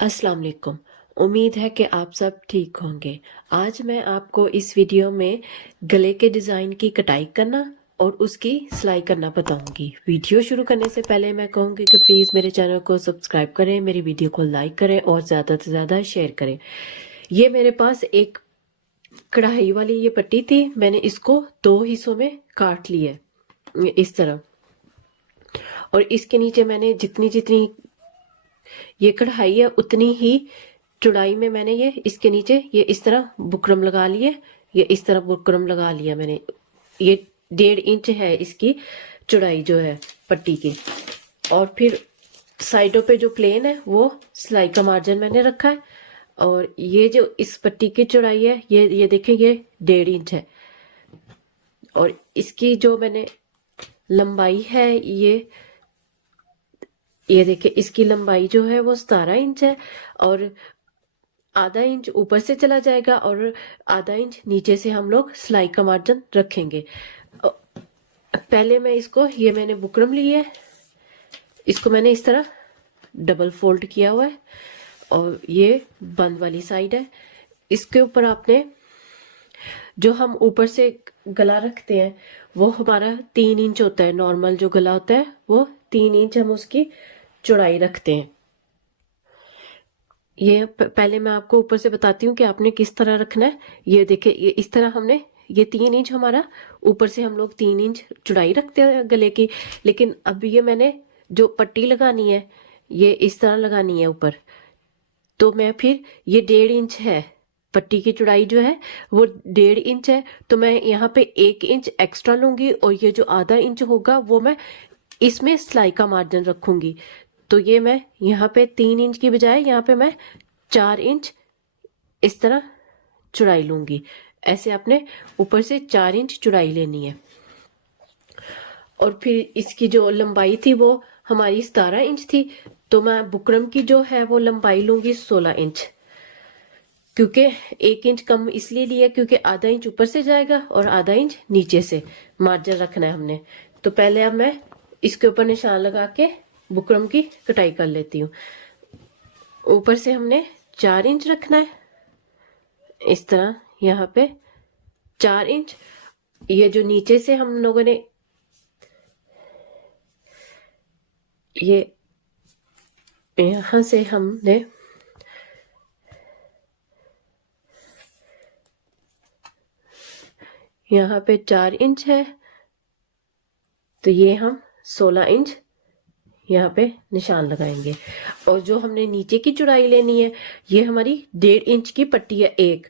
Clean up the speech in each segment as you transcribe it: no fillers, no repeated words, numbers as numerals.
अस्सलाम वालेकुम। उम्मीद है कि आप सब ठीक होंगे। आज मैं आपको इस वीडियो में गले के डिज़ाइन की कटाई करना और उसकी सिलाई करना बताऊंगी। वीडियो शुरू करने से पहले मैं कहूंगी कि प्लीज़ मेरे चैनल को सब्सक्राइब करें, मेरी वीडियो को लाइक करें और ज़्यादा से ज़्यादा शेयर करें। ये मेरे पास एक कढ़ाई वाली ये पट्टी थी, मैंने इसको 2 हिस्सों में काट लिया इस तरह। और इसके नीचे मैंने जितनी जितनी ये कढ़ाई है उतनी ही चौड़ाई में मैंने ये इसके नीचे ये इस तरह बुकरम लगा लिए। ये इस तरह बुकरम लगा लिया मैंने। ये 1.5 इंच है इसकी चौड़ाई जो है पट्टी की। और फिर साइडों पे जो प्लेन है वो सिलाई का मार्जिन मैंने रखा है। और ये जो इस पट्टी की चौड़ाई है ये देखें, ये 1.5 इंच है। और इसकी जो मैंने लंबाई है ये देखिए, इसकी लंबाई जो है वो 17 इंच है। और आधा इंच ऊपर से चला जाएगा और आधा इंच नीचे से हम लोग सिलाई का मार्जिन रखेंगे। पहले मैं इसको, ये मैंने बुकरम ली है, इसको मैंने इस तरह डबल फोल्ड किया हुआ है और ये बंद वाली साइड है। इसके ऊपर आपने जो हम ऊपर से गला रखते हैं वो हमारा 3 इंच होता है। नॉर्मल जो गला होता है वो 3 इंच हम उसकी चौड़ाई रखते हैं। ये पहले मैं आपको ऊपर से बताती हूँ कि आपने किस तरह रखना है। ये देखिए, ये इस तरह हमने, ये 3 इंच हमारा ऊपर से हम लोग 3 इंच चौड़ाई रखते हैं गले की। लेकिन अब ये मैंने जो पट्टी लगानी है ये इस तरह लगानी है ऊपर। तो मैं फिर ये 1.5 इंच है पट्टी की चौड़ाई जो है वो 1.5 इंच है। तो मैं यहाँ पे 1 इंच एक्स्ट्रा लूंगी और ये जो आधा इंच होगा वो मैं इसमें सिलाई का मार्जिन रखूंगी। तो ये मैं यहाँ पे 3 इंच की बजाय यहाँ पे मैं 4 इंच इस तरह चौड़ाई लूंगी। ऐसे आपने ऊपर से 4 इंच चौड़ाई लेनी है। और फिर इसकी जो लंबाई थी वो हमारी 17 इंच थी। तो मैं बुकरम की जो है वो लंबाई लूंगी 16 इंच। क्योंकि 1 इंच कम इसलिए लिया क्योंकि आधा इंच ऊपर से जाएगा और आधा इंच नीचे से मार्जिन रखना है हमने। तो पहले अब मैं इसके ऊपर निशान लगा के बुकरम की कटाई कर लेती हूँ। ऊपर से हमने 4 इंच रखना है इस तरह, यहाँ पे 4 इंच। ये जो नीचे से हम लोगों ने ये यहां से हमने यहाँ पे 4 इंच है तो ये हम 16 इंच यहाँ पे निशान लगाएंगे। और जो हमने नीचे की चौड़ाई लेनी है ये हमारी 1.5 इंच की पट्टी है एक।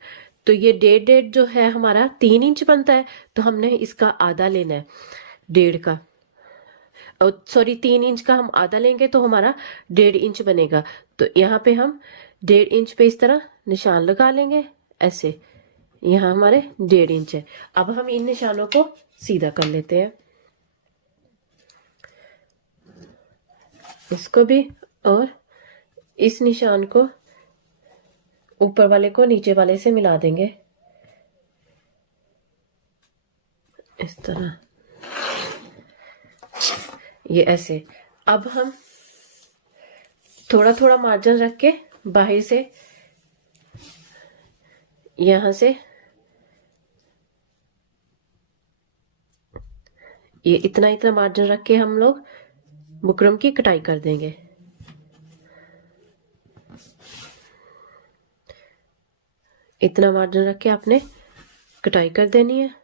तो ये 1.5 जो है हमारा 3 इंच बनता है। तो हमने इसका आधा लेना है 1.5 का, और सॉरी 3 इंच का हम आधा लेंगे तो हमारा 1.5 इंच बनेगा। तो यहाँ पे हम 1.5 इंच पे इस तरह निशान लगा लेंगे ऐसे। यहाँ हमारे 1.5 इंच है। अब हम इन निशानों को सीधा कर लेते हैं, इसको भी। और इस निशान को ऊपर वाले को नीचे वाले से मिला देंगे इस तरह, ये ऐसे। अब हम थोड़ा थोड़ा मार्जिन रख के बाहर से यहां से ये इतना इतना मार्जिन रख के हम लोग बुकरम की कटाई कर देंगे। इतना मार्जिन रख के आपने कटाई कर देनी है।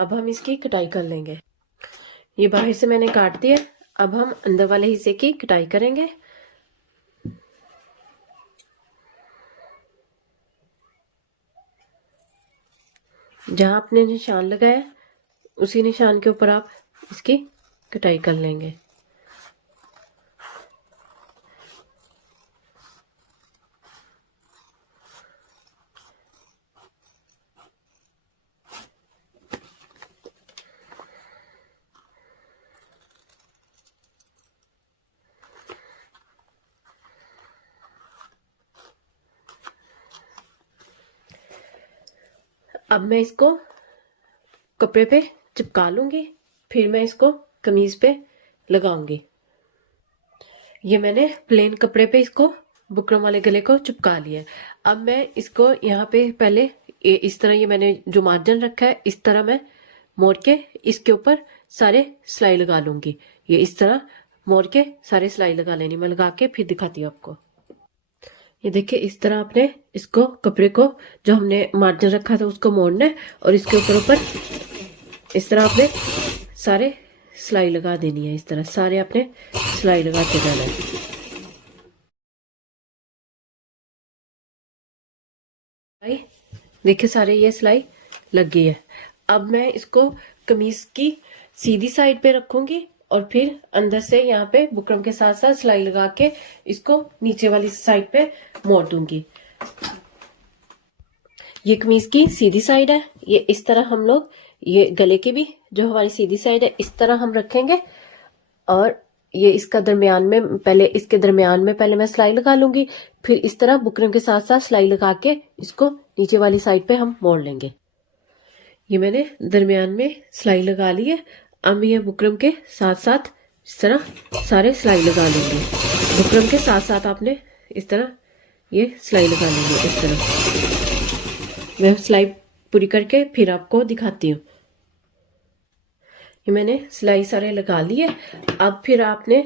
अब हम इसकी कटाई कर लेंगे। ये बाहर से मैंने काट दिया। अब हम अंदर वाले हिस्से की कटाई करेंगे। जहां आपने निशान लगाया उसी निशान के ऊपर आप इसकी कटाई कर लेंगे। अब मैं इसको कपड़े पे चिपका लूंगी, फिर मैं इसको कमीज पे लगाऊंगी। ये मैंने प्लेन कपड़े पे इसको बुकरम वाले गले को चिपका लिया है। अब मैं इसको यहाँ पे पहले इस तरह, ये मैंने जो मार्जिन रखा है इस तरह मैं मोड़ के इसके ऊपर सारे सिलाई लगा लूंगी। ये इस तरह मोड़ के सारे सिलाई लगा लेनी। मैं लगा के फिर दिखाती हूँ आपको। ये देखिए, इस तरह आपने इसको कपड़े को जो हमने मार्जिन रखा था उसको मोड़ना है और इसके ऊपर ऊपर इस तरह आपने सारे सिलाई लगा देनी है। इस तरह सारे आपने सिलाई लगाते जाना है। देखिए सारे ये सिलाई लग गई है। अब मैं इसको कमीज की सीधी साइड पे रखूंगी और फिर अंदर से यहाँ पे बुकरम के साथ साथ सिलाई लगा के इसको नीचे वाली साइड पे मोड़ दूंगी। ये कमीज की सीधी साइड है। ये इस तरह हम लोग, ये गले की भी जो हमारी सीधी साइड है इस तरह हम रखेंगे और ये इसका दरमियान में पहले, इसके दरमियान में पहले मैं सिलाई लगा लूंगी, फिर इस तरह बुकरम के साथ साथ सिलाई लगा के इसको नीचे वाली साइड पे हम मोड़ लेंगे। ये मैंने दरमियान में सिलाई लगा ली है। अब ये बुकरम के साथ साथ इस तरह सारे सिलाई लगा लेंगे। बुकरम के साथ साथ आपने इस तरह ये सिलाई लगा लेंगे। इस तरह मैं सिलाई पूरी करके फिर आपको दिखाती हूँ। ये मैंने सिलाई सारे लगा ली है। अब फिर आपने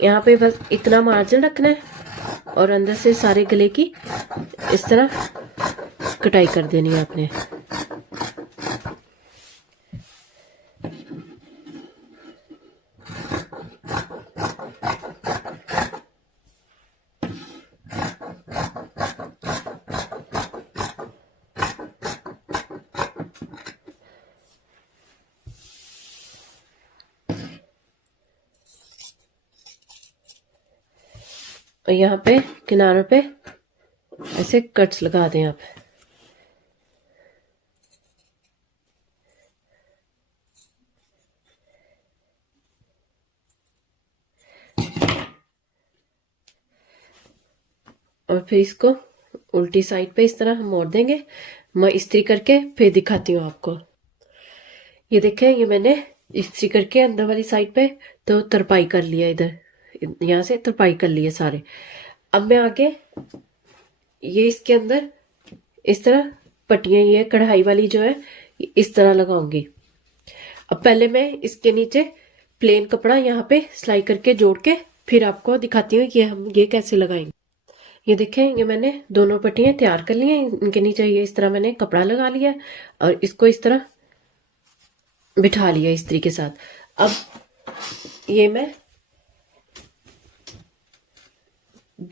यहाँ पे बस इतना मार्जिन रखना है और अंदर से सारे गले की इस तरह कटाई कर देनी है आपने। और यहाँ पे किनारों पे ऐसे कट्स लगा दें आप। और फिर इसको उल्टी साइड पे इस तरह हम मोड़ देंगे। मैं इस्त्री करके फिर दिखाती हूँ आपको। ये देखें, ये मैंने इस्त्री करके अंदर वाली साइड पे तो तरपाई कर लिया, इधर यहाँ से तरपाई कर लिया सारे। अब मैं आगे ये इसके अंदर इस तरह पट्टियां, ये कढ़ाई वाली जो है इस तरह लगाऊंगी। अब पहले मैं इसके नीचे प्लेन कपड़ा यहाँ पे सिलाई करके जोड़ के फिर आपको दिखाती हूँ कि हम ये कैसे लगाएंगे। ये देखें, ये मैंने दोनों पट्टियां तैयार कर ली हैं। इनके नीचे ये इस तरह मैंने कपड़ा लगा लिया और इसको इस तरह बिठा लिया इस्त्री के साथ। अब ये मैं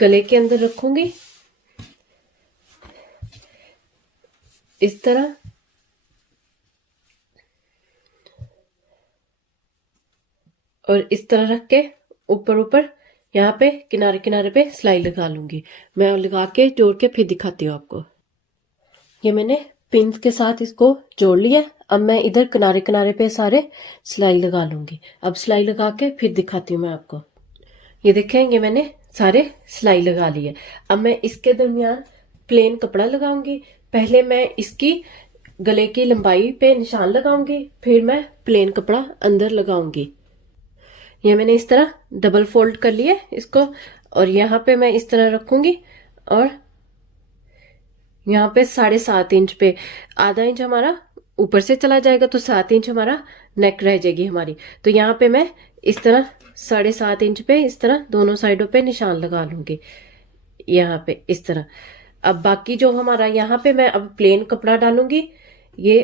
गले के अंदर रखूंगी इस तरह। और इस तरह रख के ऊपर ऊपर यहाँ पे किनारे किनारे पे सिलाई लगा लूंगी। मैं लगा के जोड़ के फिर दिखाती हूँ आपको। ये मैंने पिन के साथ इसको जोड़ लिया। अब मैं इधर किनारे किनारे पे सारे सिलाई लगा लूंगी। अब सिलाई लगा के फिर दिखाती हूँ मैं आपको। ये देखें, ये मैंने सारे सिलाई लगा लिए। अब मैं इसके दरमियान प्लेन कपड़ा लगाऊंगी। पहले मैं इसकी गले की लंबाई पे निशान लगाऊंगी, फिर मैं प्लेन कपड़ा अंदर लगाऊंगी। ये मैंने इस तरह डबल फोल्ड कर लिया इसको और यहाँ पे मैं इस तरह रखूंगी और यहाँ पे 7.5 इंच पे आधा इंच हमारा ऊपर से चला जाएगा तो 7 इंच हमारा नेक रह जाएगी हमारी। तो यहाँ पे मैं इस तरह 7.5 इंच पे इस तरह दोनों साइडों पे निशान लगा लूंगी यहाँ पे इस तरह। अब बाकी जो हमारा यहाँ पे मैं अब प्लेन कपड़ा डालूंगी। ये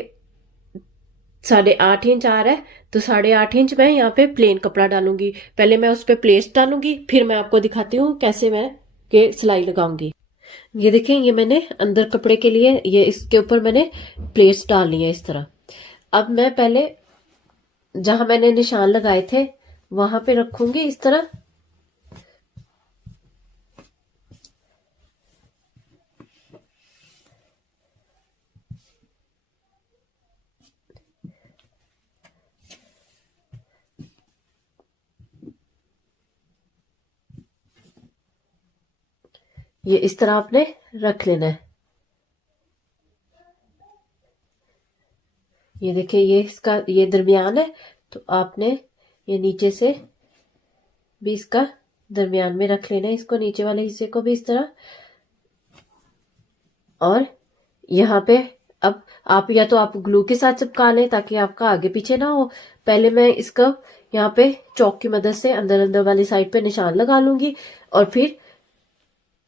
8.5 इंच आ रहा है तो 8.5 इंच मैं यहाँ पे प्लेन कपड़ा डालूंगी। पहले मैं उस पर प्लेट्स डालूंगी, फिर मैं आपको दिखाती हूँ कैसे मैं के सिलाई लगाऊंगी। ये देखें, ये मैंने अंदर कपड़े के लिए ये इसके ऊपर मैंने प्लेट्स डालनी है इस तरह। अब मैं पहले जहां मैंने निशान लगाए थे वहां पे रखूंगी इस तरह। ये इस तरह आपने रख लेना है। ये देखिए ये इसका ये दरमियान है, तो आपने ये नीचे से भी इसका दरमियान में रख लेना है, इसको नीचे वाले हिस्से को भी इस तरह। और यहाँ पे अब आप या तो आप ग्लू के साथ चिपका लें ताकि आपका आगे पीछे ना हो। पहले मैं इसका यहाँ पे चौक की मदद से अंदर अंदर वाली साइड पे निशान लगा लूंगी और फिर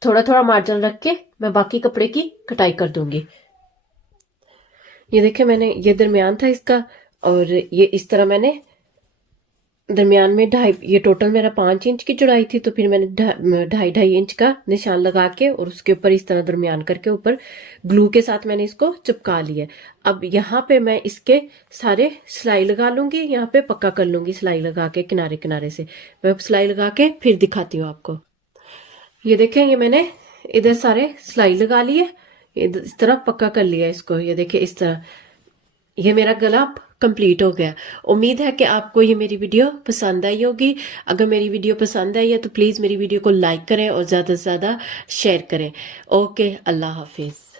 थोड़ा थोड़ा मार्जिन रख के मैं बाकी कपड़े की कटाई कर दूंगी। ये देखिए मैंने ये दरमियान था इसका, और ये इस तरह मैंने दरमियान में ये टोटल मेरा 5 इंच की चौड़ाई थी, तो फिर मैंने 2.5 इंच का निशान लगा के और उसके ऊपर इस तरह दरमियान करके ऊपर ग्लू के साथ मैंने इसको चिपका लिया। अब यहाँ पे मैं इसके सारे सिलाई लगा लूंगी, यहाँ पे पक्का कर लूंगी सिलाई लगा के किनारे किनारे से। मैं सिलाई लगा के फिर दिखाती हूँ आपको। ये देखें ये मैंने इधर सारे सिलाई लगा लिए, इस तरह पक्का कर लिया इसको। ये देखिए इस तरह ये मेरा गला कंप्लीट हो गया। उम्मीद है कि आपको ये मेरी वीडियो पसंद आई होगी। अगर मेरी वीडियो पसंद आई है तो प्लीज़ मेरी वीडियो को लाइक करें और ज़्यादा से ज़्यादा शेयर करें। ओके, अल्लाह हाफिज़।